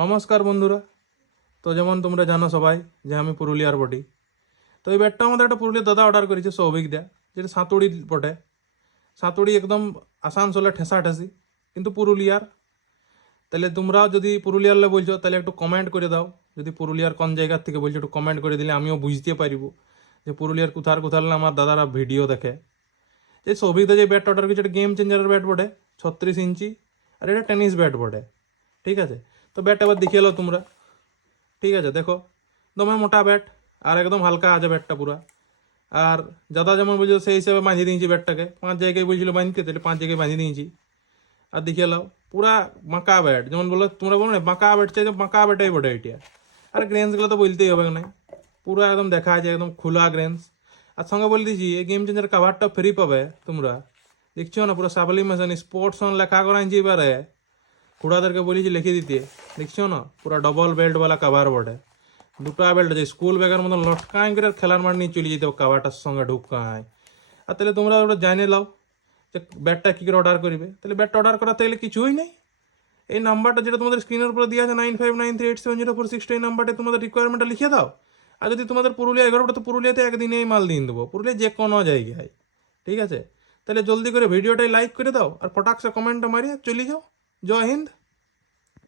নমস্কার বন্ধুরা। তো যেমন তোমরা জানো সবাই যে আমি পুরুলিয়ার বটি। তো এই ব্যাটটা আমাদের একটা পুরুলিয়ার দাদা অর্ডার করেছে, সৌভিক দা, যেটা সাঁতুড়ি বটে। সাঁতুড়ি একদম আসানসোলে ঠেসাঠেসি, কিন্তু পুরুলিয়ার। তাহলে তোমরাও যদি পুরুলিয়ার বলছো তাহলে একটু কমেন্ট করে দাও। যদি পুরুলিয়ার কোন জায়গার থেকে বলছো একটু কমেন্ট করে দিলে আমিও বুঝতে পারিব যে পুরুলিয়ার কোথার কোথার আমার দাদারা ভিডিও দেখে। এই সৌভিক দা যে ব্যাটটা অর্ডার করেছে এটা গেম চেঞ্জারের ব্যাট বটে, 36 ইঞ্চি। আর এটা টেনিস ব্যাট বটে, ঠিক আছে। তো ব্যাটটা আবার দেখিয়ে লো তোমরা, ঠিক আছে। দেখো দমে মোটা ব্যাট আর একদম হালকা আছে ব্যাটটা পুরা। আর দাদা যেমন বলছিল সেই হিসাবে বাঁধিয়ে দিয়েছি ব্যাটটাকে, 5 জায়গায় বলছিল বাঁধতে, তাহলে 5 জায়গায় বাঁধিয়ে দিয়েছি। আর দেখিয়ে লাও পুরা বাঁকা ব্যাট, যেমন বলো তোমরা বলো না বাঁকা ব্যাট চাই, বাঁকা ব্যাটাই বটে এটা। আর গ্রেন্সগুলো তো বলতেই হবে না, পুরা একদম দেখা আছে একদম খোলা গ্রেন্স। আর সঙ্গে বলে দিয়েছি এই গেম চেঞ্জার কাভারটা ফ্রি পাবে তোমরা। দেখছো না পুরো সাবলি মেশানি স্পোর্টস অন লেখা করা আনছি এবারে। খুড়াদেরকে বলেছি লিখে দিতে, দেখছো না পুরা ডবল বেল্টওয়ালা কাভার বটে। দুটো বেল্ট আছে, স্কুল ব্যাগের মতো লটকাই করে খেলার মাঠ নিয়ে চলে যেতে হবে কাভারটার সঙ্গে ঢুকায়। আর তাহলে তোমরা ওটা জানিয়ে লাও যে ব্যাটটা কী করে অর্ডার করবে। তাহলে ব্যাটটা অর্ডার করাতে গেলে কিছুই নেই। এই নাম্বারটা যেটা তোমাদের স্ক্রিনের উপরে দেওয়া আছে 9593870462, এই নাম্বারটা তোমাদের রিকোয়ারমেন্টটা লিখে দাও। আর যদি তোমাদের পুরুলিয়া এগারোটা, তো পুরুলিয়াতে একদিনেই মাল দিয়ে দেবো, পুরুলিয়া যে কোনো জায়গায়, ঠিক আছে। তাহলে জলদি করে ভিডিওটাই লাইক করে দাও আর পটাকসে কমেন্টটা মারিয়ে চলে যাও। জয় হিন্দ।